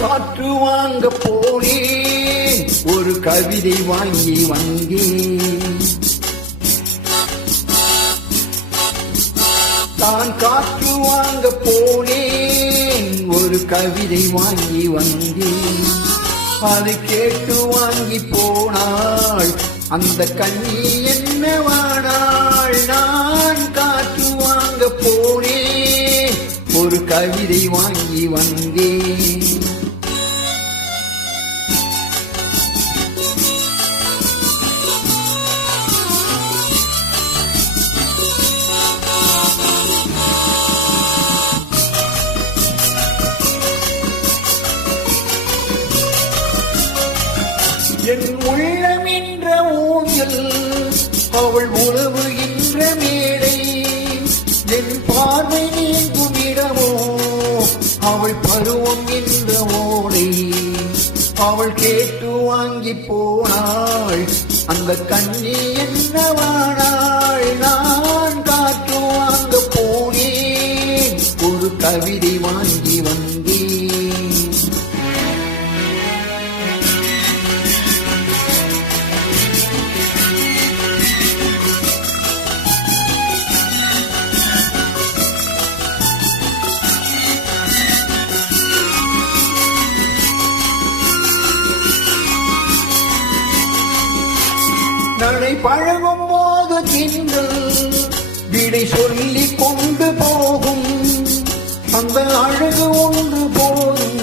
காற்று வாங்க போனேன், ஒரு கவிதை வாங்கி வந்தேன். தான் காற்று வாங்க போனேன், ஒரு கவிதை வாங்கி வந்தேன். அதை கேட்டு வாங்கி போனாள் அந்த கண்ணி என்னவானாள். நான் காற்று வாங்க போனேன், ஒரு கவிதை வாங்கி வந்தேன். என் உள்ளமென்ற ஊஞ்சல், அவள் உறவுகின்ற மேடை. என் பார்வை நீங்கும் இடமோ, அவள் பருவம் என்ற ஓடை. அவள் கேட்டு வாங்கி போனாள் அந்த கண்ணி என்னவானாள். நான் காற்று வாங்க போனேன், ஒரு கவிதை வாங்கி வந்தேன். நடை பழகும் போது திங்கள் விடை சொல்லி கொண்டு போகும். அந்த அழகு ஒன்று போதும்,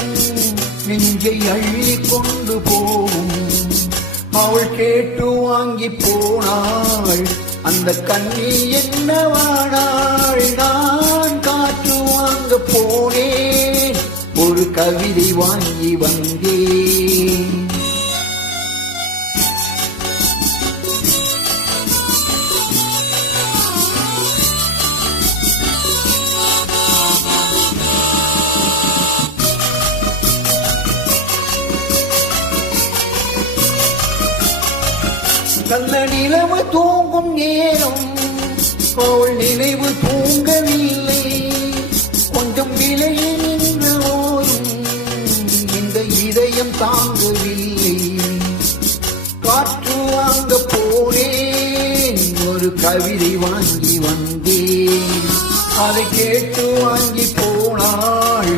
நெஞ்சை அள்ளி கொண்டு போகும். அவள் கேட்டு வாங்கி போனாள் அந்த கண்ணி என்னவானாள். நான் காற்று வாங்க போனேன், ஒரு கவிதை வாங்கி வந்தேன். நல்ல நிலவு தூங்கும் நேரம், அவள் நினைவு தூங்கவில்லை. கொஞ்சம் விலையை நின்று ஓடும் இந்த இதயம் தாங்கவில்லை. காற்று வாங்க போனேன், ஒரு கவிதை வாங்கி வந்தேன். அதை கேட்டு வாங்கி போனாள்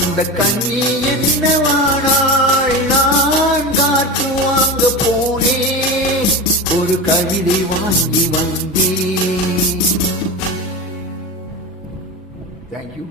அந்த கண்ணி என்னவானாள். நான் காற்று வாங்க போனேன், ஒரு கவிதை வாங்கி வந்தேன். Thank you.